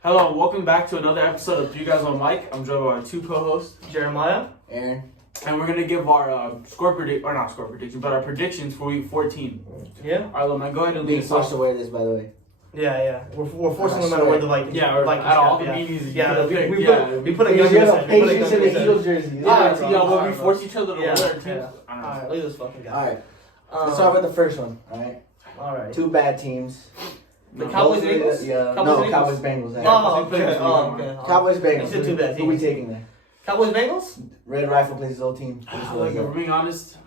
Hello, and welcome back to another episode of Three Guys on Mic. I'm joined by our two co-hosts, Jeremiah, Aaron, and we're gonna give our our predictions for Week 14. Yeah. All right, man, go ahead and lead being us forced off. to wear this, by the way. Yeah. We're forcing them to wear the Vikings. Yeah, or Vikings at all cap, the meetings. we put a gun You in his have head. We put a patience gun in in the his Eagles head. jersey. Will we force each other to wear our teams? Yeah. Alright, look at this fucking guy. Alright, let's start with the first one. Alright. Two bad teams. The Cowboys and Eagles? Cowboys Bengals. Okay. Cowboys Bengals. You said two bad Who we teams. taking there? Cowboys Bengals? Red Rifle plays his old team. Like, if we're being honest,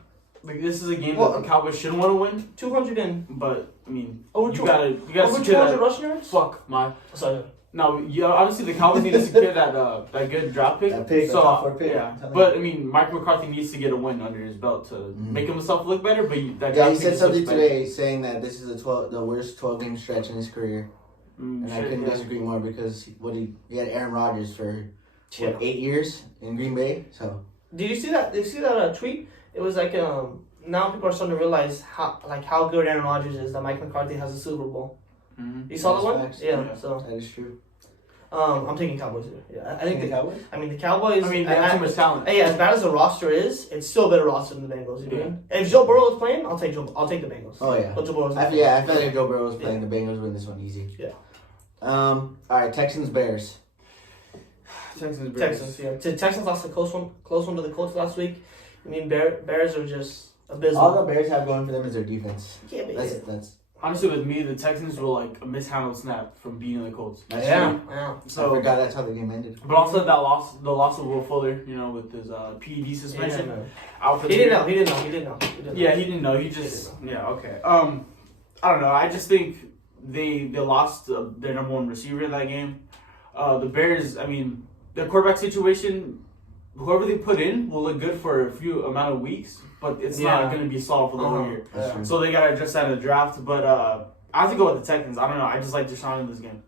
like, this is a game that the Cowboys should want to win. 200 and But I mean, over you gotta over secure 200 that. rushing yards? Fuck my. Sorry. No, honestly, the Cowboys need to secure that good draft pick. That pick, so, top 4 pick. Yeah, but I mean, Mike McCarthy needs to get a win under his belt to make himself look better. But that he said something today saying that this is the worst 12-game stretch in his career, and I couldn't disagree more because he had Aaron Rodgers for 8 years in Green Bay. So did you see that? Did you see that tweet? It was like now people are starting to realize how good Aaron Rodgers is that Mike McCarthy has a Super Bowl. Mm-hmm. You saw the one? Facts. Yeah. So that is true. I'm taking Cowboys here. Yeah, I think the Cowboys. the Cowboys. They have too much talent. Hey, as bad as the roster is, it's still a better roster than the Bengals. You know? If Joe Burrow is playing, I'll take the Bengals. Oh yeah. But Joe Burrow's I feel like if Joe Burrow was playing, the Bengals win this one easy. Yeah. All right, Texans Bears. Texans. Yeah. The Texans lost a close one to the Colts last week. I mean, Bears are just abysmal. All the Bears have going for them is their defense. Yeah, but That's Honestly, with me, the Texans were like a mishandled snap from beating the Colts. true. Yeah. So I forgot that's how the game ended. But also the loss of Will Fuller, with his PED suspension. Yeah, out for he the didn't know. Yeah, he didn't know. He just okay. I don't know. I just think they lost their number one receiver in that game. The Bears, I mean, their quarterback situation, whoever they put in will look good for a few amount of weeks, but it's not going to be solid for the whole year. That's So they got to adjust that in the draft. But I have to go with the Texans. I don't know. I just like Deshaun in this game.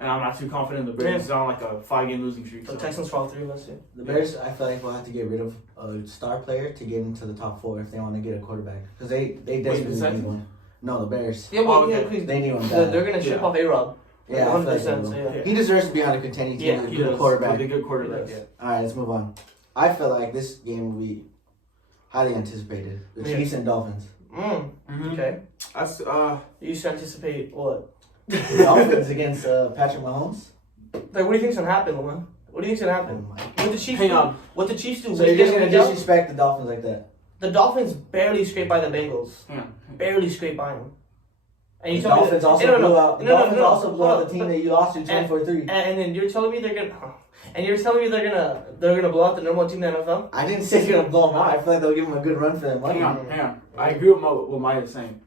And I'm not too confident in the Bears. They're on like a 5-game losing streak. The Texans fall 3 of us. The Bears, I feel like will have to get rid of a star player to get into the top 4 if they want to get a quarterback. Because they desperately need one. No, the Bears. Yeah, They need one. They're going to ship off A-Rob. Yeah, 100%. So, He deserves to be on a contending team with a good quarterback. With a good quarterback. All right, let's move on. I feel like this game will be highly anticipated. The Chiefs and Dolphins. Mm-hmm. Okay. That's You should anticipate what? Dolphins against Patrick Mahomes. Like, what do you think's gonna happen, Luma? What do you think's gonna happen? What the Chiefs Hang do? on. What the Chiefs do? So you're just gonna disrespect the Dolphins like that? The Dolphins barely scraped by the Bengals. Yeah. Barely scraped by them. And The tell me Dolphins that, also blew out. The Dolphins also blew out the team that you lost to 24-3. And then you're telling me they're gonna. And you're telling me they're gonna blow out the number 1 team in the NFL? I didn't say you're gonna blow them out. I feel like they'll give them a good run for their money. Hang on. I agree with what Maya's saying.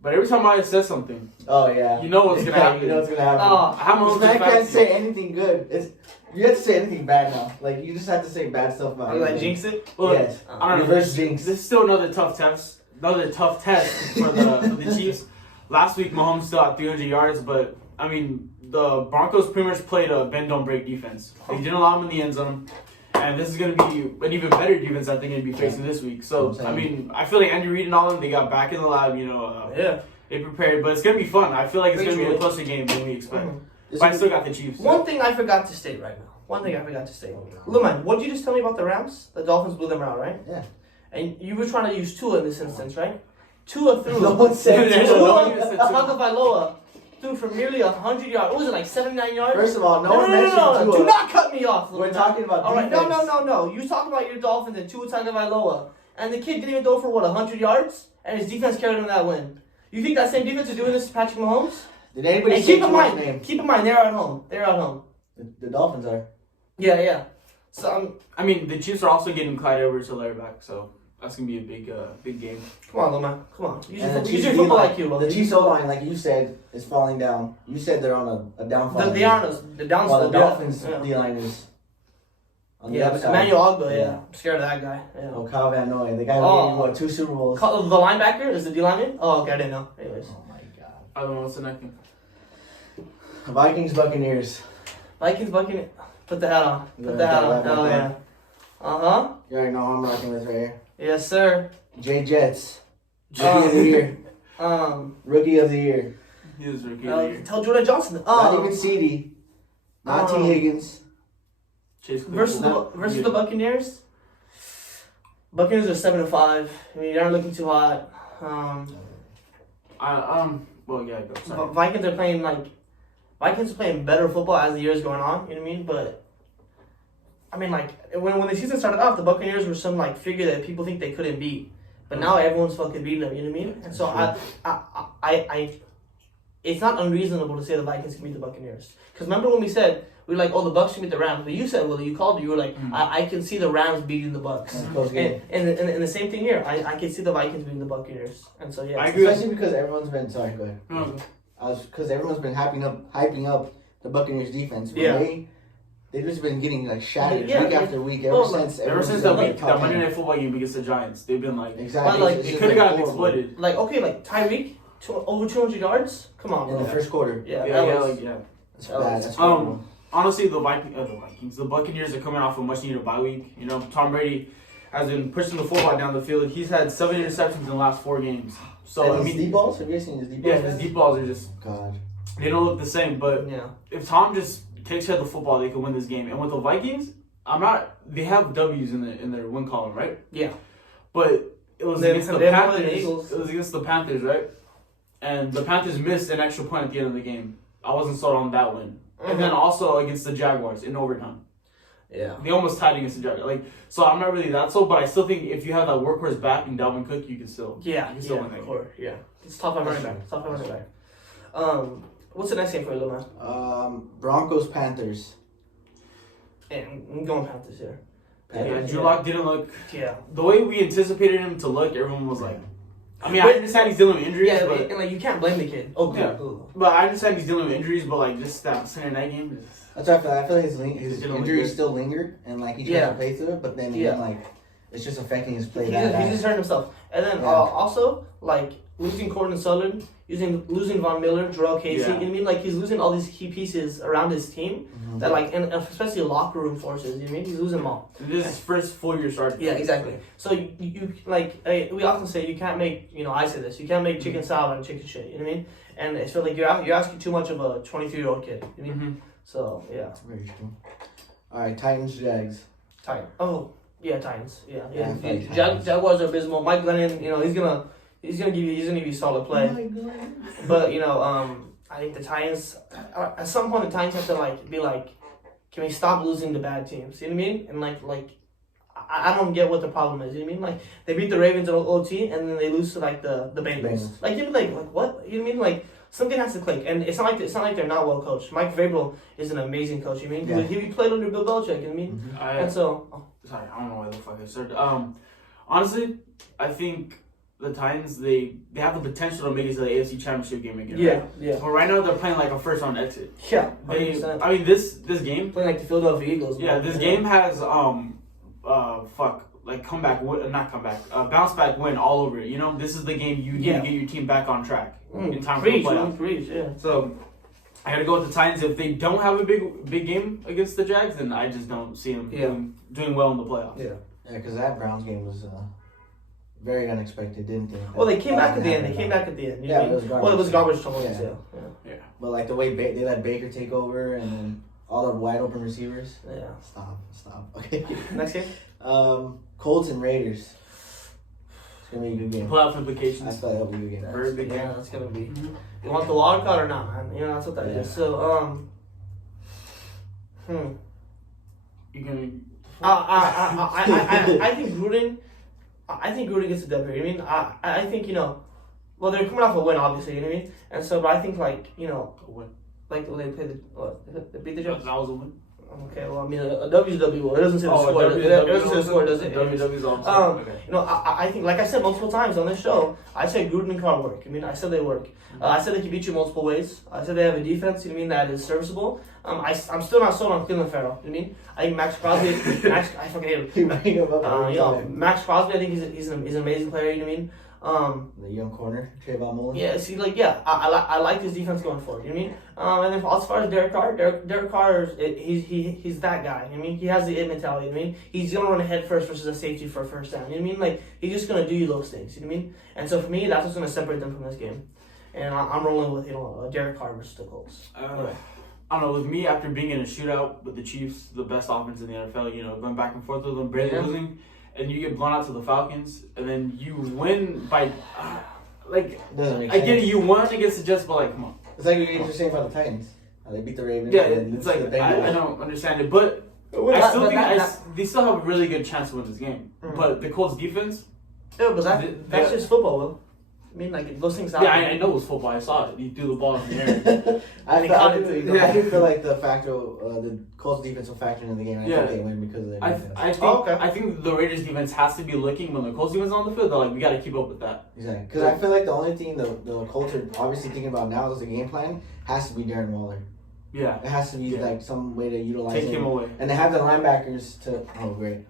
But every time Maya says something, Oh yeah. you know what's gonna happen. You know what's gonna happen. How This man can't say anything good. You have to say anything bad now. Like you just have to say bad stuff about Are it. you like jinx it? Well, Yes. I don't know. Reverse jinx. This is still another tough test. Another tough test for the Chiefs. Last week, Mahomes still had 300 yards, but I mean, the Broncos pretty much played a bend don't break defense. They didn't allow him in the end zone, and this is going to be an even better defense I think they'd be facing this week. So I mean, I feel like Andy Reid and all of them, they got back in the lab. They prepared, but it's going to be fun. I feel like it's going to be a closer game than we expect. But I still got the Chiefs. One thing I forgot to state right now. Luman, what did you just tell me about the Rams? The Dolphins blew them out, right? Yeah. And you were trying to use Tua in this instance, right? Tua threw. No one said Tua Tua. Tagovailoa threw for nearly 100 yards. What was it, like 79 yards? First of all, no one mentioned Tua. Do not cut me off. We're talking about all right, defense. no. You talk about your Dolphins and Tua Tagovailoa, and the kid didn't even throw for 100 yards, and his defense carried him that win. You think that same defense is doing this to Patrick Mahomes? Did anybody and say Tua's name? Keep in mind, they're at home. The Dolphins are. Yeah. So I mean, the Chiefs are also getting Clyde Edwards-Helaire back, so that's gonna be a big game. Come on, Loma. Come on. Use And your football IQ, Loma. The Chiefs O-line, like you said, is falling down. You said they're on a downfall. They are on the downslope. Well, the Dolphins' yeah. D-line is on the upside. Emmanuel Ogba, yeah. I'm scared of that guy. Yeah. Oh, Kyle Van Noy. The guy who gave 2 Super Bowls. The linebacker is the D lineman? Oh, okay, I didn't know. Anyways. Oh my God. I don't know what's the next game. Vikings, Buccaneers. Buccaneers. Put the hat on. Put the hat on. Oh, yeah. Uh-huh. You already know who I'm rocking with right here. Yes, sir. Jay Jets. Rookie of the year. Rookie of the year. He is rookie of the year. Tell Jordan Johnson. Not even CD. Not T. Higgins. Chase versus the Buccaneers. Buccaneers are 7-5. I mean, they're not looking too hot. Well, yeah, go. Sorry. Vikings are playing better football as the year is going on. You know what I mean? But I mean, like when the season started off, the Buccaneers were some like figure that people think they couldn't beat. But now everyone's fucking beating them. You know what I mean? And so I it's not unreasonable to say the Vikings can beat the Buccaneers. Because remember when we said we were like, oh, the Bucs can beat the Rams, but you said, well, you called it. You were like, I can see the Rams beating the Bucs. And the same thing here. I can see the Vikings beating the Buccaneers. And so yeah, I agree. Especially because everyone's been go ahead. Because everyone's been hyping up the Buccaneers defense. They've just been getting like shattered week after week ever since that Monday Night Football game against the Giants. They've been like they could have gotten exploited. Like Tyreek over 200 yards. Come on, bro. In the first quarter. Yeah. That's bad. That's honestly, the Vikings, the Buccaneers are coming off a much needed bye week. You know, Tom Brady has been pushing the football down the field. He's had 7 interceptions in the last 4 games. So his deep balls. Have you guys seen his deep balls? Yeah, his deep balls are just they don't look the same. But if Tom just takes care of the football, they can win this game. And with the Vikings, they have W's in their win column, right? Yeah. But it was against the Panthers. It was against the Panthers, right? And the Panthers missed an extra point at the end of the game. I wasn't sold on that win. And then also against the Jaguars in overtime. Yeah. They almost tied against the Jaguars. So I'm not really that sold, but I still think if you have that workhorse back in Dalvin Cook, you can still win that game. Yeah. It's top 5 running back. What's the next game for you, little man? Broncos Panthers. And I'm going Panthers here. Drew Lock didn't look. Yeah. The way we anticipated him to look, everyone was like. I mean, I understand he's dealing with injuries, but and you can't blame the kid. But I understand he's dealing with injuries, but just that Sunday night game. That's what I feel like his injuries still linger, and he tries to play through it, but then again, it's just affecting his play. He's just hurting himself, and then also losing Cortland Sutherland, losing Von Miller, Jarrell Casey. You know what I mean? He's losing all these key pieces around his team that and especially locker room forces. You know what I mean? He's losing them all. This is his first full year starting. Yeah, exactly. So you we often say you can't make I say this, you can't make chicken salad out of chicken shit. You know what I mean? And it's like you're asking too much of a 23-year-old kid. You know what I mean? So yeah. That's very true. All right, Titans, Jags. Titans. Yeah. Jaguars are abysmal. Mike Glennon, he's gonna give you solid play. But I think the Titans at some point the Titans have to be can we stop losing to bad teams? You know what I mean? And I don't get what the problem is. You know what I mean? They beat the Ravens in OT and then they lose to the Bengals. What? You know what I mean? Something has to click, and it's not like they're not well coached. Mike Vrabel is an amazing coach. You know what I mean? He played under Bill Belichick. You know what I mean? And so, sorry, I don't know why the fuck I started. Honestly, I think the Titans they have the potential to make it to the AFC Championship game again. Yeah. But right now they're playing like a first round exit. Yeah. This game playing like the Philadelphia Eagles. Yeah, this game has bounce back win all over it. This is the game you need to get your team back on track in time for the playoffs. So I gotta go with the Titans. If they don't have a big game against the Jags, then I just don't see them doing well in the playoffs. Yeah, because that Browns game was very unexpected, didn't they? Well, they came back at the end. It was garbage. Well, it was garbage time. Yeah. But the way they let Baker take over and then all the wide open receivers. Yeah. Stop. Okay. Next game. Colts and Raiders. It's gonna be a good game. Playoff implications. I thought that would be a good game. Very big game. Yeah, that's gonna be. You want the wild card or not, man? That's what that is. So, You gonna? I think Gruden. I think Gruden gets the W. I mean, I think well, they're coming off a win, obviously. You know what I mean? And so, but I think a win. They played they beat the Jets. That was a win. Okay, well, I mean, a W is a W. It doesn't say the score. It doesn't say the score, does it? WW's awesome. I think, like I said multiple times on this show, I said Gruden and Carr work. I mean, I said they work. I said they can beat you multiple ways. I said they have a defense, you know what I mean, that is serviceable. I'm still not sold on Cleveland Farrell, you know what I mean? I think Max Crosby, I fucking hate him. Max Crosby, I think he's an amazing player, you know what I mean? The young corner, Trayvon Mullen. Yeah, see, I like his defense going forward. You know what I mean? And then as far as Derek Carr, he's that guy. You know what I mean? He has the it mentality. You know what I mean? He's gonna run head first versus a safety for a first down. You know what I mean? He's just gonna do those things. You know what I mean? And so for me, that's what's gonna separate them from this game. And I'm rolling with Derek Carr versus the Colts. I don't know, with me, after being in a shootout with the Chiefs, the best offense in the NFL, you know, going back and forth with them, barely losing, and you get blown out to the Falcons, and then you win by, like, Doesn't make I sense. get it, you won against the Jets, but, like, come on. It's like you're just saying about the Titans. How they beat the Ravens. Yeah, and it's lose to like, the Bengals. I don't understand it, but I still think they still have a really good chance to win this game. But the Colts defense... Yeah, but that's just football, Will. I mean, like, those things happen. Yeah, I know it was football. I saw it. You threw the ball in the air. I do feel like the Colts defense will factor into the game. I think they win because of their defense. I think the Raiders defense has to be looking when the Colts defense is on the field. They're like, we got to keep up with that. Exactly. Because I feel like the only thing the Colts are obviously thinking about now is the game plan has to be Darren Waller. Yeah. It has to be like some way to utilize him away. And they have the linebackers to. Oh, great.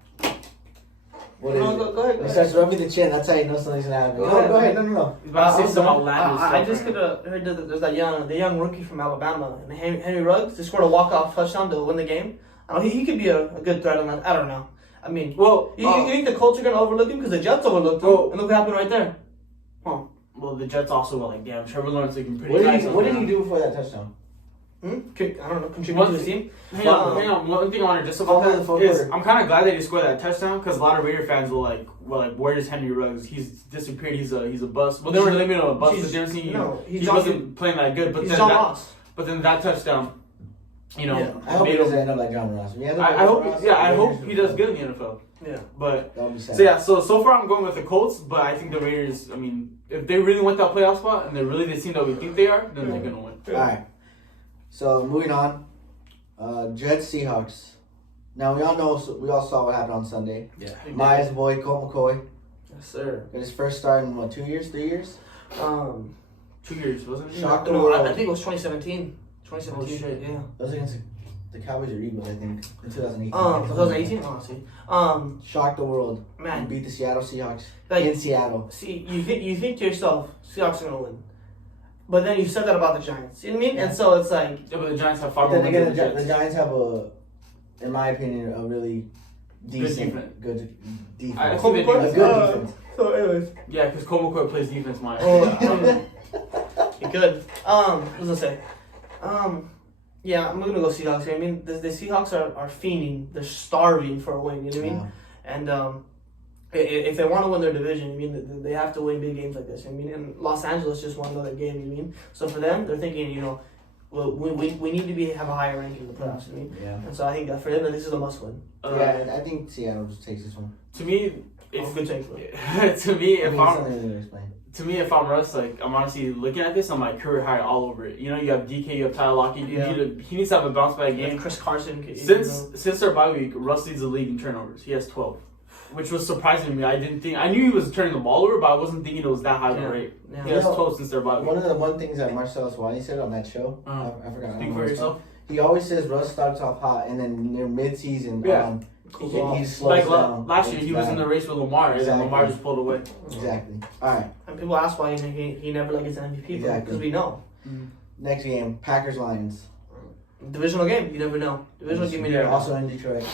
What is it? Go ahead. He starts rubbing the chin. That's how you know something's gonna happen. Go ahead. No. I just could have heard that there's that young rookie from Alabama, and Henry Ruggs, just scored a walk-off touchdown to win the game. I don't know, he could be a good threat on that. I don't know. I mean, you think the Colts are gonna overlook him because the Jets overlooked him, and look what happened right there. Huh. Well, the Jets also were like, damn, Trevor Lawrence looking pretty nice. What did he do before that touchdown? I don't know. Contribute to the team. Hang on. One thing I want to just about that is I'm kind of glad that he scored that touchdown because a lot of Raider fans were like, where is Henry Ruggs? He's disappeared. He's a bust. Well, they were naming him a bust because they were seeing he wasn't playing that good. But then that touchdown, you know, I hope he doesn't end up like John Ross. I hope he does good in the NFL. Yeah, but so far I'm going with the Colts, but I think the Raiders. I mean, if they really want that playoff spot and they're really the team that we think they are, then they're gonna win. All right. So moving on, Jets Seahawks. Now we all saw what happened on Sunday. Yeah. Maya's boy Colt McCoy. Yes, sir. Got his first start in 2 years, 3 years? 2 years, wasn't it? Shocked the world. I think it was 2017. 2017, yeah. That was against the Cowboys or Eagles, I think, in 2018. 2018. Oh, see. Shocked the world. Man, beat the Seattle Seahawks in Seattle. See, you think to yourself, Seahawks are gonna win. But then you said that about the Giants. You know what I mean? And so it's like... Yeah, but the Giants have far more wins than the Jets. The Giants have in my opinion, a really decent, good defense. I think a good defense. So anyways. Yeah, because Colt McCoy plays defense, Maya. He could. What was I say? Yeah, I'm gonna go Seahawks here. I mean, the Seahawks are fiending. They're starving for a win. You know what I mean? And if they want to win their division, I mean, they have to win big games like this. I mean, and Los Angeles just won another game. You mean? So for them, they're thinking, you know, well, we need to have a higher ranking in the playoffs. You mean? Yeah. And so I think that for them, this is a must win. I think Seattle just takes this one. To me, it's good take. To me, if I'm Russ, like I'm honestly looking at this, I'm like career high all over it. You know, you have DK, you have Tyler Lockett. He needs to have a bounce back game. Chris Carson. Since their bye week, Russ leads the league in turnovers. He has 12, which was surprising to me. I knew he was turning the ball over, but I wasn't thinking it was that high of a rate. Yeah. He has 12 since their bye week. One things that Marcellus Wiley said on that show, I forgot. Speak for yourself. He always says Russ starts off hot, and then near mid-season, he slows like down. Last year, he was in the race with Lamar, and then Lamar just pulled away. Exactly. All right. And people ask why he never gets an MVP, because we know. Next game, Packers Lions. Divisional game, you never know. Divisional game, you never know. Also in Detroit.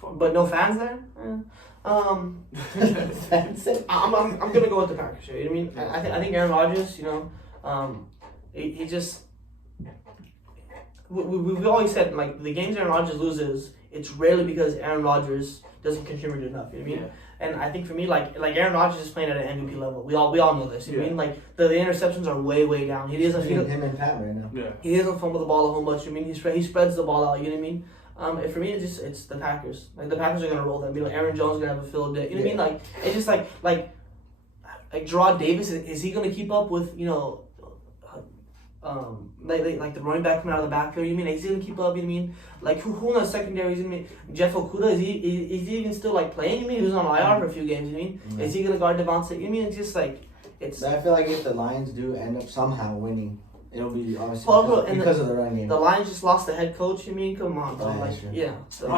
But no fans there. I'm gonna go with the Packers. You know what I mean? I think Aaron Rodgers. You know, he just. We always said, like, the games Aaron Rodgers loses, it's rarely because Aaron Rodgers doesn't contribute enough. You know what I mean? Yeah. And I think for me, like Aaron Rodgers is playing at an MVP level. We all know this. You know what I mean? Like the interceptions are way down. He doesn't. Him and Pat right now. Yeah. He doesn't fumble the ball a whole much. You know what I mean? He spreads the ball out. You know what I mean? And for me, it's the Packers. Like the Packers are gonna roll them. You know, Aaron Jones is gonna have a field day. You know what I mean? Like it's just like Gerard Davis. Is he gonna keep up with like the running back coming out of the back there? You mean, is he gonna keep up? You know what I mean? Like who in the secondary? You mean Jeff Okuda? Is he even still like playing? You mean he was on IR for a few games? You mean is he gonna guard Devontae? You mean it's just like it's. But I feel like if the Lions do end up somehow winning, it'll be obviously because of the run game. The Lions just lost the head coach. You mean, come on, So,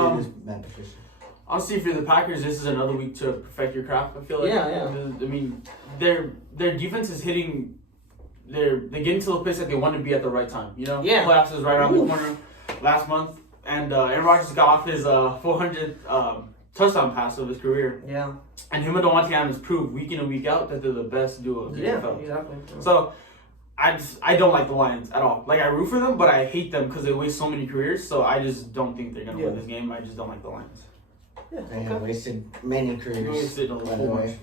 honestly, for the Packers, this is another week to perfect your craft. I feel like. Yeah. I mean, their defense is hitting. They're getting to the place that they want to be at the right time. You know, playoffs is right around the corner. Last month, and Aaron Rodgers got off his 400th touchdown pass of his career. Yeah, and him and Devontae Adams prove week in and week out that they're the best duo of the NFL. Exactly. So, I don't like the Lions at all. Like, I root for them, but I hate them because they waste so many careers. So I just don't think they're gonna win this game. I just don't like the Lions. Yeah, They have wasted many careers. Wasted a by the whole bunch. way.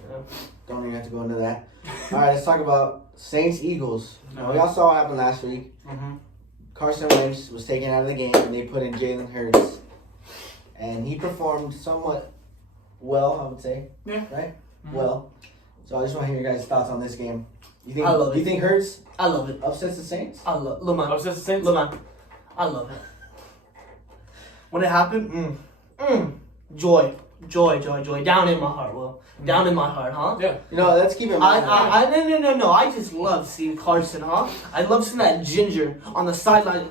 Don't even have to go into that. All right, let's talk about Saints-Eagles. No. We all saw what happened last week. Mm-hmm. Carson Wentz was taken out of the game, and they put in Jalen Hurts. And he performed somewhat well, I would say. Yeah. Right? Mm-hmm. Well. So I just want to hear your guys' thoughts on this game. You think, I love it. You think Hurts I love it. upsets the Saints? I love it. Look, man. Upsets the Saints? Look, man. I love it. When it happened, joy. Down in my heart, Will. Down in my heart, huh? Yeah. You know, let's keep in mind. No. I just love seeing Carson, huh? I love seeing that ginger on the sideline.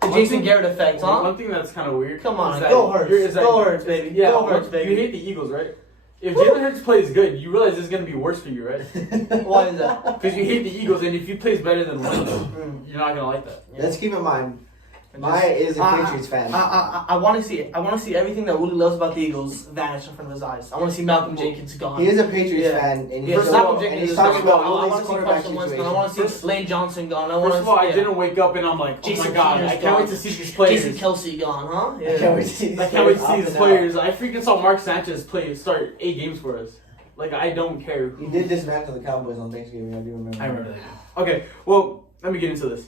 The Jason Garrett effect, huh? One thing that's kind of weird. Come on, is that go Hurts. Go Hurts, baby. Yeah, Go Hurts, baby. You hate the Eagles, right? If Jalen Hurts plays good, you realize it's going to be worse for you, right? Why is that? Because you hate the Eagles, and if he plays better than Wentz, you're not going to like that. Let's keep in mind. Maya is a Patriots fan. I want to see it. I want to see everything that Willie loves about the Eagles vanish in front of his eyes. I want to see Malcolm Jenkins gone. He is a Patriots fan, and Yeah, he's Malcolm Jenkins is talking gone. about I Willie's want to see quarterback Carson Wentz gone. I situation. want to see Lane Johnson gone. First of all, I didn't wake up and I'm like, oh Jason my God, Peters I can't gone. wait to see these players. Jason Kelsey gone, huh? Yeah. I can't wait to see these I can't wait to see players these up and players. I freaking saw Mark Sanchez start 8 games for us. Like, I don't care. He did dismantle the Cowboys on Thanksgiving. I do remember. I remember that. Okay, well, let me get into this.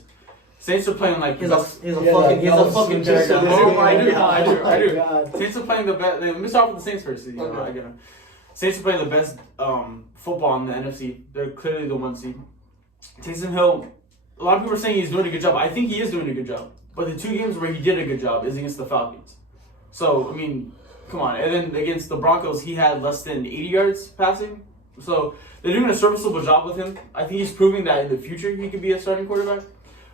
Saints are playing like He's a fucking jerk. Oh my God. God, I do. God. Saints are playing the best. Let me start with the Saints first. Okay. Saints are playing the best football in the NFC. They're clearly the 1 seed. Taysom Hill, a lot of people are saying he's doing a good job. I think he is doing a good job. But the 2 games where he did a good job is against the Falcons. So, I mean, come on. And then against the Broncos, he had less than 80 yards passing. So, they're doing a serviceable job with him. I think he's proving that in the future he could be a starting quarterback.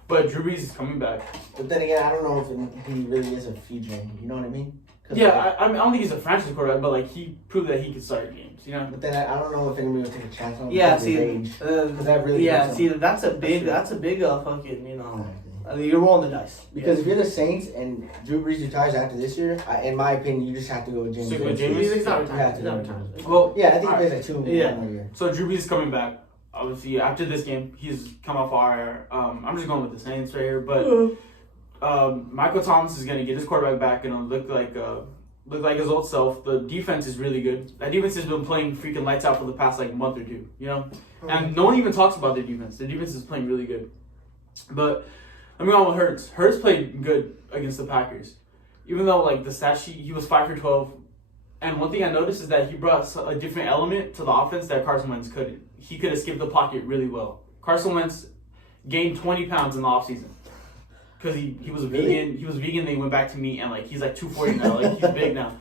But Drew Brees is coming back. But then again, I don't know if he really is a future. You know what I mean? Yeah, I don't think he's a franchise quarterback, but like he proved that he could start games, you know. But then I don't know if anybody would take a chance on him. Yeah, because of his see, age. 'Cause that really hurts him. see, that's a big fucking, you know. I mean, you're rolling the dice. Because if you're the Saints and Drew Brees retires after this year, in my opinion, you just have to go with James. Stick with Winston. James? He's not You have to retired. go with James. Well, Yeah, I think he all plays right. like 2 Yeah. more years. So Drew Brees is coming back. Obviously, after this game, he's come off IR. I'm just going with the Saints right here, but Michael Thomas is gonna get his quarterback back and look like his old self. The defense is really good. That defense has been playing freaking lights out for the past like month or 2, you know. And no one even talks about their defense. Their defense is playing really good. But let me go on with Hurts. Hurts played good against the Packers, even though like the stat sheet he was 5 for 12. And one thing I noticed is that he brought a different element to the offense that Carson Wentz couldn't. He could have skipped the pocket really well. Carson Wentz gained 20 pounds in the offseason. Because he was a vegan. He was vegan, then he went back to meat, and like he's like 240 now. Like he's big now.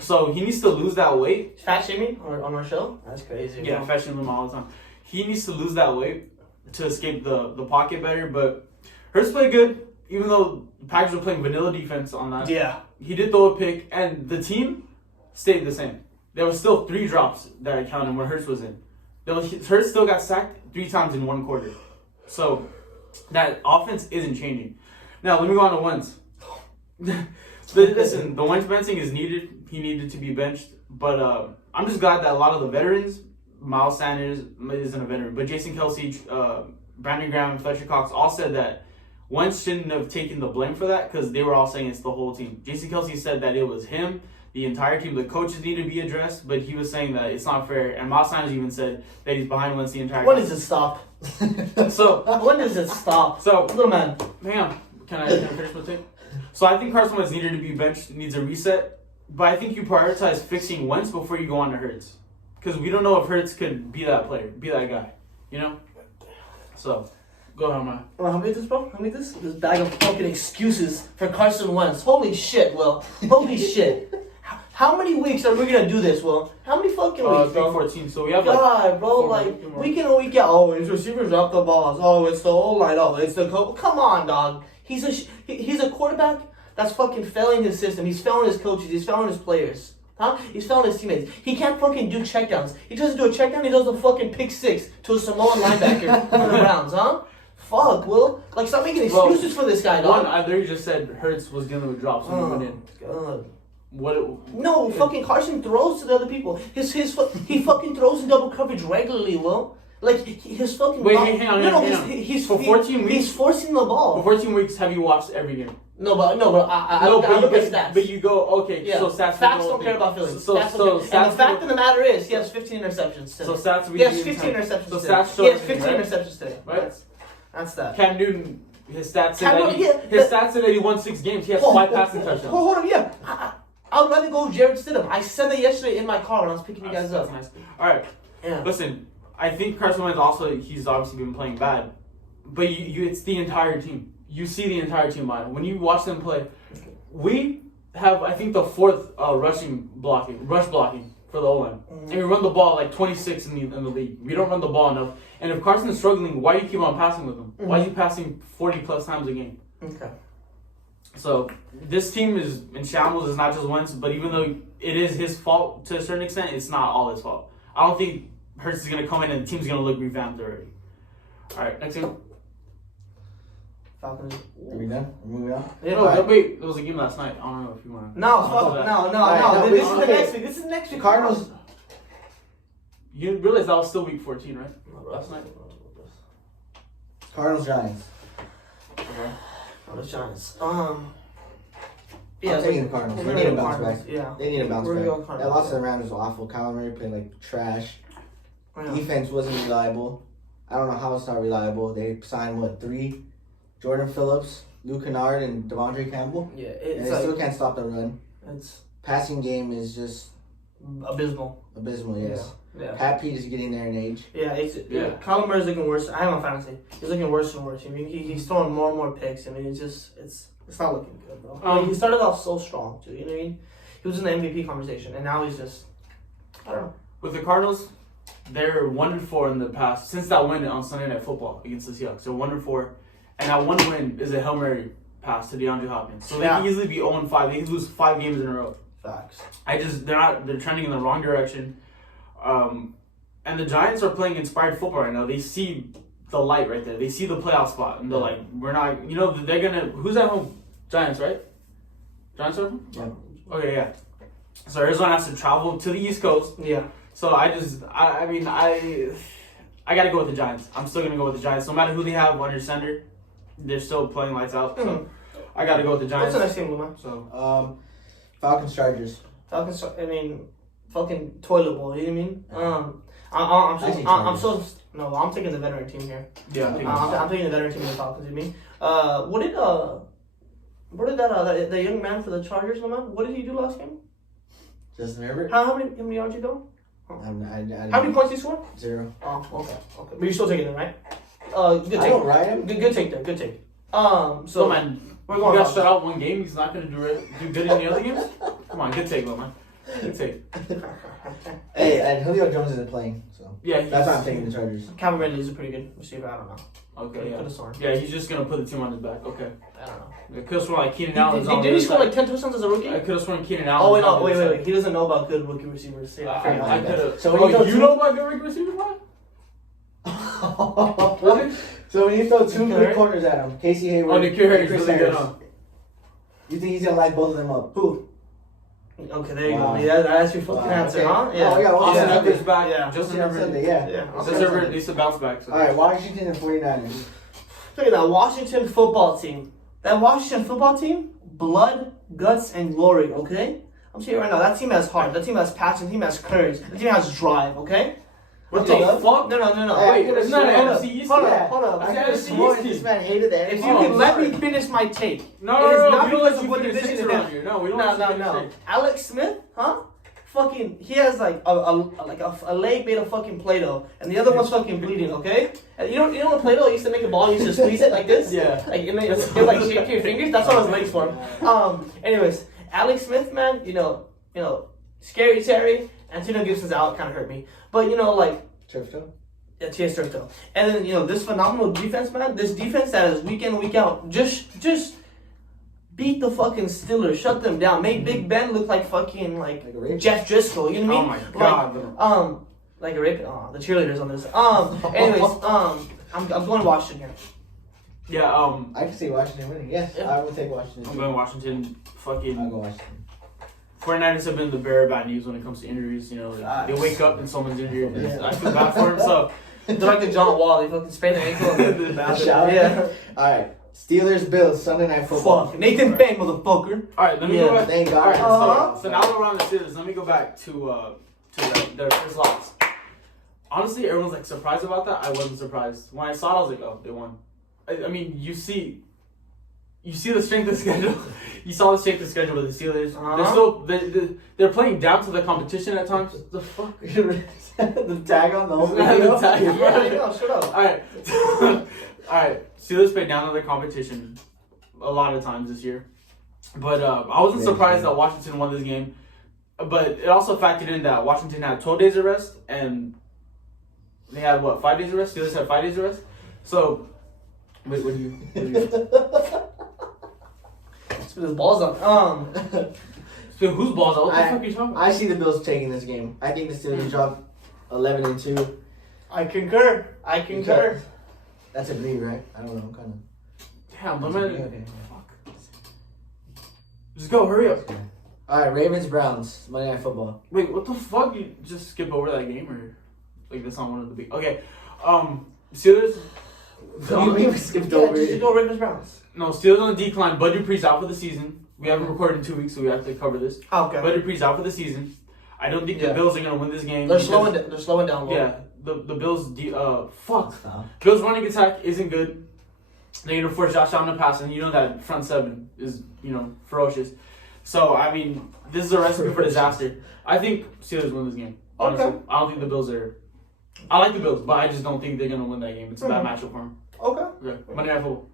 So he needs to lose that weight. Fat shaming on our show? That's crazy. Yeah, fat shaming him all the time. He needs to lose that weight to escape the pocket better. But Hurts played good, even though the Packers were playing vanilla defense on that. Yeah. He did throw a pick, and the team stayed the same. There was still 3 drops that I counted when Hurts was in. Hurts still got sacked 3 times in 1 quarter. So that offense isn't changing. Now let me go on to Wentz. Listen, the Wentz benching is needed. He needed to be benched. But I'm just glad that a lot of the veterans, Miles Sanders isn't a veteran, but Jason Kelsey, Brandon Graham, and Fletcher Cox all said that Wentz shouldn't have taken the blame for that because they were all saying it's the whole team. Jason Kelsey said that it was him, the entire team. The coaches need to be addressed, but he was saying that it's not fair. And Miles Sanders even said that he's behind Wentz the entire time. When does it stop? So when does it stop? So little man. hang on. Can I finish my take? So I think Carson Wentz needed to be benched, needs a reset. But I think you prioritize fixing Wentz before you go on to Hurts. Because we don't know if Hurts could be that player, be that guy. You know? So, go ahead, man. How many this, bro? How many this? This bag of fucking excuses for Carson Wentz. Holy shit, Will. Holy shit. How many weeks are we gonna do this, Will? How many fucking weeks, bro? 14, so we have God, bro, 4 like, more. week in and week out. Oh, his receivers drop the balls. Oh, it's the O-line. Oh, it's the Come on, dog. He's a quarterback that's fucking failing his system. He's failing his coaches. He's failing his players. Huh? He's failing his teammates. He can't fucking do checkdowns. He doesn't do a checkdown. He does a fucking pick 6 to a Samoan linebacker on the Browns, huh? Fuck, Will. Like, stop making excuses for this guy, dog. One, I literally just said Hurts was dealing with drops when he went in. God. No, fucking Carson throws to the other people. He fucking throws in double coverage regularly, Will. Like his fucking. Wait, hang on. He's for 14 weeks. He's forcing the ball. For 14 weeks, have you watched every game? No, but I look at stats. But you go, okay, yeah. so stats don't care about feelings. So and the fact of the matter is, he has 15 interceptions today. So stats he has 15 interceptions so today. Stats he has 15 interceptions today. Right? That's that. Cam Newton, his stats say that he won 6 games. He has 5 passing touchdowns. Hold on, yeah. I would rather go Jared Stidham. I said that yesterday in my car when I was picking you guys up. Nice. All right. Yeah. Listen, I think Carson Wentz also, he's obviously been playing bad. But it's the entire team. You see the entire team line. When you watch them play, we have, I think, the 4th rush blocking for the O-line. And we run the ball like 26 in the league. We don't run the ball enough. And if Carson is struggling, why do you keep on passing with him? Why is he passing 40 plus times a game? Okay. So this team is in shambles. It's not just Wentz, but even though it is his fault to a certain extent, it's not all his fault. I don't think Hurts is going to come in and the team's going to look revamped already. All right, next game. Falcons. Are we done? We're moving on? Yeah, wait, there was a game last night. I don't know if you want to. No. This is the next week. This is next week. Cardinals. You realize that was still week 14, right? Last night. Cardinals Giants. Okay. Cardinals Giants. Yeah, I'm taking the Cardinals. They need a bounce back. Yeah. They need a bounce back. Cardinals. That loss to the Rams was awful. Kyler Murray played like trash. Yeah. Defense wasn't reliable. I don't know how it's not reliable. They signed 3? Jordan Phillips, Luke Kennard, and Devondre Campbell. Yeah, and they still can't stop the run. It's passing game is just abysmal. Abysmal, yes. Yeah. Pat Pete is getting there in age. Yeah, Kyler Murray's looking worse. I have him on fantasy. He's looking worse and worse. I mean, he's throwing more and more picks. I mean, it's not looking good, bro. He started off so strong too. You know what I mean? He was in the MVP conversation, and now he's just, I don't know. With the Cardinals, they're 1-4 in the past since that win on Sunday Night Football against the Seahawks. They're 1-4, and that one win is a Hail Mary pass to DeAndre Hopkins. So they can easily be 0-5. They can lose 5 games in a row. Facts. They're trending in the wrong direction. And the Giants are playing inspired football right now. They see the light right there. They see the playoff spot, and they're like, we're not. You know, they're gonna. Who's at home? Giants, right? Giants are home. Yeah. Okay, yeah. So Arizona has to travel to the East Coast. Yeah. So I gotta go with the Giants. I'm still gonna go with the Giants. No matter who they have under center, they're still playing lights out. So I gotta go with the Giants. What's the next game, Luma? So Falcons Chargers. Falcons. I mean, fucking toilet bowl. You know what I mean? I'm taking the veteran team here. Yeah, I'm taking the veteran team in the Falcons. You mean? What did the young man for the Chargers, man? What did he do last game? Justin Herbert. How many yards you go? How many points did he score? 0. Oh, okay. But you're still taking it, right? Good take. I don't ride him. Good take there. Good take. So man, we're going. You got shut out one game. He's not gonna do good in the other games. Come on, good take, man. Good take. Hey, and Julio Jones isn't playing, so yeah, that's why I'm taking the Chargers. Calvin Ridley's a pretty good receiver. I don't know. Okay, yeah, he's just gonna put the team on his back. Okay. I don't know. It could have sworn like Keenan Allen. Did he score like 10 touchdowns as a rookie? I could have sworn Keenan Allen. Oh wait. He doesn't know about good rookie receivers. I could have. So you know about good rookie receivers, man? So when you throw 2 good corners at him, Casey Hayward, Nikhil Harry's really good. You think he's gonna light both of them up? Who? Okay, there you go. Yeah, that's your fucking answer, huh? Yeah. Oh, yeah. Austin Eckler's back. Yeah. Justin Herbert. Yeah. Justin Herbert needs to bounce back. So. All right, Washington and 49ers. Look at that Washington football team. That Washington football team, blood, guts, and glory, okay? I'm telling you right now, that team has heart. That team has passion. That team has courage. That team has drive, okay? What the fuck? No. Hey, wait, it's not an NFC East. Hold up. This man hated that. If you can let me finish my take. No, it is no, not we don't because let of you what finish division six is around in. here. No, we don't let you finish six. Alex Smith, huh? Fucking, he has like a leg made of fucking Play-Doh, and the other one's fucking bleeding. Okay, and you know when Play-Doh used to make a ball, you used to squeeze it like this. Yeah. Like it like shake your fingers. That's what his legs for. Anyways, Alex Smith, man, you know, scary Terry. Antonio Gibson's out, kind of hurt me, but Turf toe. Yeah, T.S. Turtle. And then, this phenomenal defense, man. This defense that is week in, week out. Just beat the fucking Steelers. Shut them down. Make Big Ben look like fucking, like Jeff Driscoll. You know what I mean? Oh, my God. Like a rape. Oh, the cheerleaders on this. Anyways, I'm going Washington here. Yeah, I can see Washington winning. Yes, yeah. I will take Washington. I'm going Washington. I'll go Washington. 49ers have been the bearer of bad news when it comes to injuries. They wake up and someone's injured. I feel bad for them. So They're like the John Wall. They fucking sprain their ankle. Yeah. All right. Steelers Bills Sunday Night Football. Fuck. Nathan Payne, motherfucker. All right, let me go back. Thank God. So now we're on the Steelers. Let me go back to their first loss. Honestly, everyone's like surprised about that. I wasn't surprised. When I saw it, I was like, oh, they won. I mean, you see the strength of schedule. You saw the strength of schedule of the Steelers. They're playing down to the competition at times. The fuck? The tag on the whole The tag. Yeah, I know. Shut up. All right. All right. Steelers played down to the competition a lot of times this year. But I wasn't surprised that Washington won this game. But it also factored in that Washington had 12 days of rest and they had, 5 days of rest? Steelers had 5 days of rest? So, wait, what do you Spit his balls up. So whose balls out? What the fuck are you talking about? I see the Bills taking this game. I think the Steelers drop 11-2. I concur. That's agreed, right? I don't know. Kind Damn, of. okay. Fuck. Just go, hurry up. All right, Ravens Browns Monday Night Football. Wait, what the fuck? You just skip over that game or like that's not one of the big? Okay, Steelers. We skipped over Just it. go Ravens Browns. No, Steelers on the decline. Bud Dupree's out for the season. We haven't recorded in 2 weeks, so we have to cover this. Okay. Bud Dupree's out for the season. I don't think the Bills are gonna win this game. They're slowing down. Low. Yeah, the Bills. Bills running attack isn't good. They're gonna force Josh Allen to pass, and you know that front seven is ferocious. So I mean, this is a recipe for disaster. I think Steelers win this game. Honestly, Okay. I don't think the Bills are. I like the Bills, but I just don't think they're gonna win that game. It's a bad matchup for them. Okay. Okay, Monday Night Football.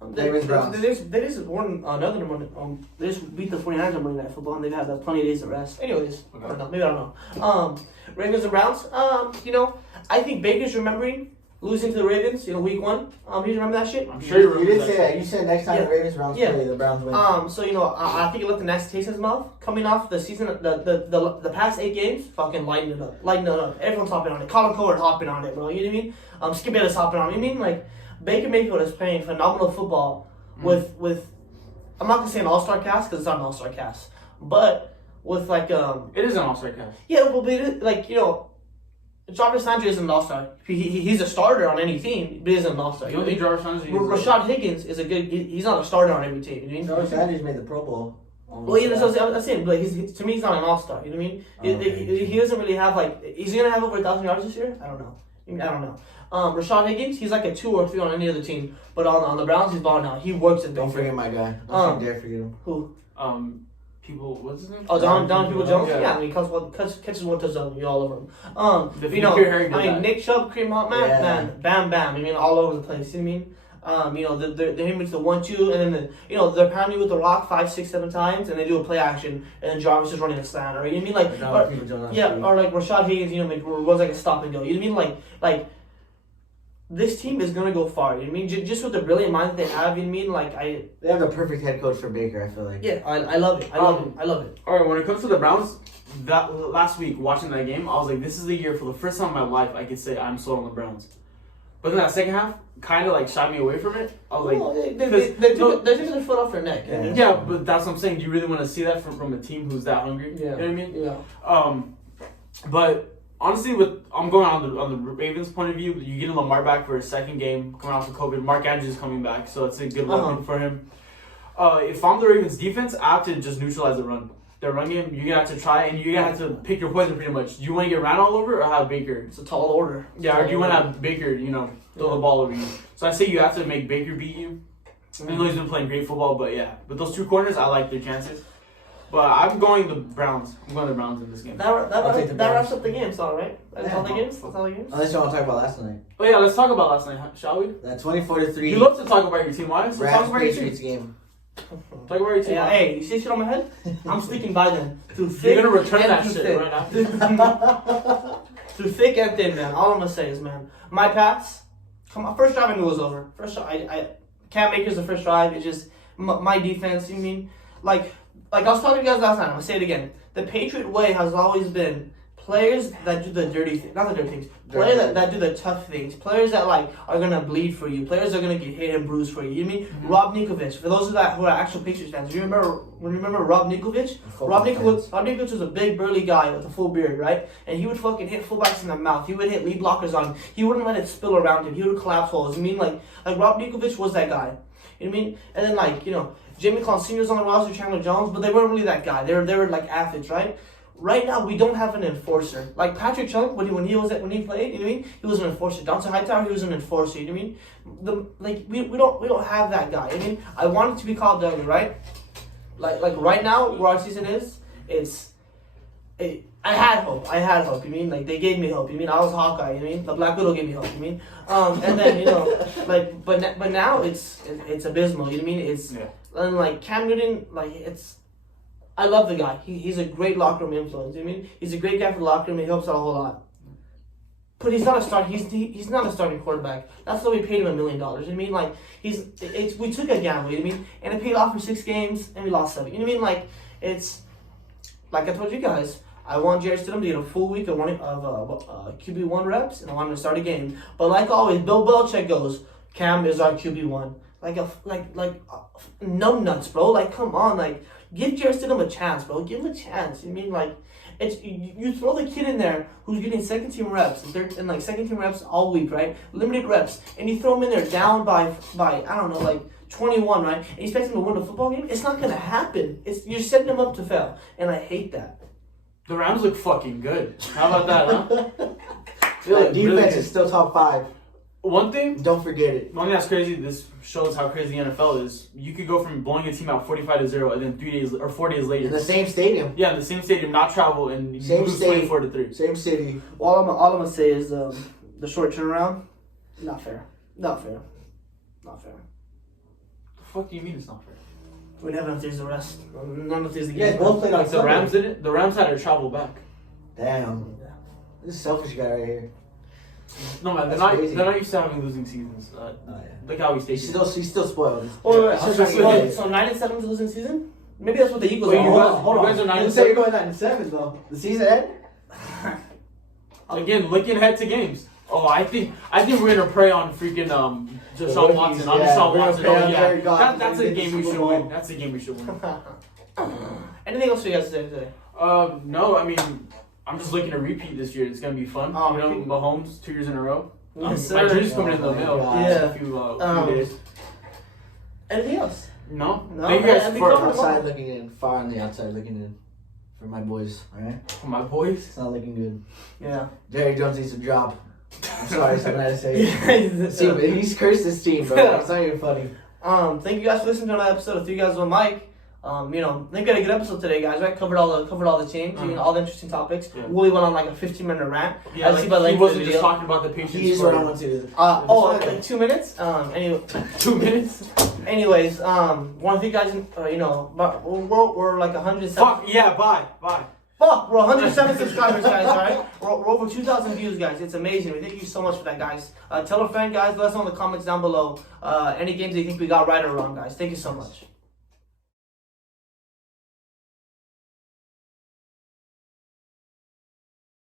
Ravens Browns. They just won another one. They just beat the 49ers on Monday Night Football, and they've had plenty of days of rest. Anyways, Okay. I don't know. Maybe I don't know. Ravens and Browns. I think Baker's remembering losing to the Ravens. Week 1. He's remember that shit. I'm sure You did say that. You said next time Yeah. the Ravens Browns play, the Browns win. I think it left a nasty taste in his mouth coming off the season. The past 8 games, fucking lighting it up. Everyone's hopping on it. Colin Cowherd hopping on it, bro. You know what I mean? Skip Bayless hopping on it. You mean like Baker Mayfield is playing phenomenal football with I'm not gonna say an all-star cast because it's not an all-star cast, but with like It is an all-star cast. yeah, but it is, like Jarvis Landry isn't an all-star. He's a starter on any team, but he isn't an all-star. You don't think Jarvis Landry? Rashad Higgins is a good. He's not a starter on every team. You know what I mean? Jarvis Landry's made the Pro Bowl. Well, yeah, that's it. But to me, he's not an all-star. You know what I mean? He doesn't really have Is he gonna have over 1,000 yards this year? I don't know. I don't know. Rashad Higgins, he's like a 2 or 3 on any other team, but on the Browns, he's balling out. He works it. Don't forget my guy. Don't dare forget him. Who? People. What's his name? Oh, Don People Jones. Yeah. Yeah, I mean, catches one touchdown, you're all over him. Nick Chubb, Kareem Hunt, man, bam, bam. I mean, all over the place. You know what I mean? They're hitting with the 1-2, and then they're pounding with the rock 5, 6, 7 times, and they do a play action, and then Jarvis is running a slant, or you know what I mean? Or like Rashad Higgins, runs like a stop and go. You know what I mean? Like this team is gonna go far. You know what I mean? Just with the brilliant mind that they have. You know what I mean? They have the perfect head coach for Baker. I feel like. Yeah, I love it. I love it. All right, when it comes to the Browns, that last week watching that game, I was like, this is the year for the first time in my life I could say I'm sold on the Browns. But then that second half kind of like shied me away from it. I was like, they took their foot off their neck. Yeah, but that's what I'm saying. Do you really want to see that from a team who's that hungry? Yeah. You know what I mean? Yeah. But honestly, I'm going on the Ravens' point of view. You get Lamar back for his second game coming off of COVID. Mark Andrews is coming back, so it's a good weapon for him. If I'm the Ravens' defense, I have to just neutralize the run. Their run game, you're gonna have to try, and you're gonna have to pick your poison pretty much. Do you want to get ran all over or have Baker? It's a tall order. Yeah, or do you want to have Baker, throw the ball over you? So I say you have to make Baker beat you. I know he's been playing great football, but yeah, with those 2 corners, I like their chances. But I'm going the Browns. I'm going the Browns in this game. That wraps up the game, so right? That's all the games. Unless you want to talk about last night. Oh yeah, let's talk about last night, shall we? That 24-3. You love to talk about your team, why? So talk about your team. Patriots game. Talk about your team. Yeah, hey, you see shit on my head? I'm sleeping by then. You're gonna return that shit right after. Through thick and thin, man. All I'm gonna say is, man, my Pats. Come on, first drive I knew it was over. First drive, I Cam Akers the first drive. It's just my defense. You mean like I was talking to you guys last night. I'm gonna say it again. The Patriot way has always been players that do the dirty things, not the dirty things, players that do the tough things, players that like are gonna bleed for you, players that are gonna get hit and bruised for you. You know what I mean? Mm-hmm. Rob Ninkovich. For those of that who are actual Patriots fans, do you remember Rob Ninkovich? Rob Ninkovich was a big burly guy with a full beard, right? And he would fucking hit fullbacks in the mouth. He would hit lead blockers on him. He wouldn't let it spill around him. He would collapse holes. I mean, like Rob Ninkovich was that guy. You know what I mean? And then like, you know, Jamie Collins Sr.'s on the roster, Chandler Jones, but they weren't really that guy. They were like athletes, right? Right now, we don't have an enforcer. Like Patrick Chung, when he played, you know what I mean? He was an enforcer. Dante Hightower, he was an enforcer. You know what I mean? We don't have that guy. I mean, I want it to be called Duggan, right? Like right now, where our season is, I had hope. You mean like they gave me hope. You mean I was Hawkeye. You mean the Black Widow gave me hope. You mean and then you know like but now it's abysmal. You know what I mean? It's and like Cam Newton, like I love the guy. He's a great locker room influence. You know what I mean? He's a great guy for the locker room. He helps out a whole lot. But he's not a start. He's not a starting quarterback. That's why we paid him $1 million. You know what I mean? Like we took a gamble. You know what I mean? And it paid off for 6 games and we lost 7. You know what I mean? Like it's like I told you guys. I want Jerry Stidham to get a full week of QB1 reps, and I want him to start a game. But like always, Bill Belichick goes, Cam is our QB1. Like numbnuts, bro. Like come on, like give Jerry Stidham a chance, bro. Give him a chance. You mean like it's you throw the kid in there who's getting second team reps and like second team reps all week, right? Limited reps, and you throw him in there down by I don't know like 21, right? And you expect him to win a football game? It's not gonna happen. You're setting him up to fail, and I hate that. The Rams look fucking good. How about that, huh? Defense really is still top 5. One thing, don't forget it. One thing that's crazy. This shows how crazy the NFL is. You could go from blowing a team out 45-0, and then 4 days later, in the same stadium. Yeah, in the same stadium, not travel, and you lose 24-3. Same city. All I'm gonna say is the short turnaround, not fair. Not fair. The fuck do you mean it's not fair? We have enough days to rest. None of days to get. Yeah, both played on the Rams didn't. The Rams had to travel back. Damn. This is selfish guy right here. No man, they're not used to having losing seasons. Look how we stayed. He's still spoiled. So 9-7 is losing season? Maybe that's what the Eagles are. Hold on. You guys are 9-7. You say you're going 9-7 though. The season end? Again, looking ahead to games. Oh, I think we're gonna prey on freaking Deshaun Watson. Deshaun Watson. Oh yeah, that's a game we should win. That's a game we should win. Anything else you guys say today? No. I mean, I'm just looking to repeat this year. It's gonna be fun. You know, Mahomes 2 years in a row. Yes, my jersey's coming in the mail. Yeah. A few days. Anything else? No. Thank you guys for outside looking in. Far on the outside looking in. For my boys, alright? For my boys? It's not looking good. Yeah. Jerry Jones needs to drop. I'm sorry, something I had to say. See, but he's cursed his team, bro. It's not even funny. Thank you guys for listening to another episode of 3 Guys One Mic. You know, I think we had a good episode today, guys. Right? Covered all the teams, you know, all the interesting topics. Yeah. Wooly went on like a 15-minute rant. Yeah, he wasn't just talking about the Patriots. He's what I want to. Like 2 minutes. Anyway, 2 minutes. Anyways, want to thank you guys. You know, but we're like 107. Fuck yeah! Bye. Fuck, we're 107 subscribers, guys. All right, we're over 2,000 views, guys. It's amazing. We thank you so much for that, guys. Tell a friend, guys. Let us know in the comments down below any games that you think we got right or wrong, guys. Thank you so much.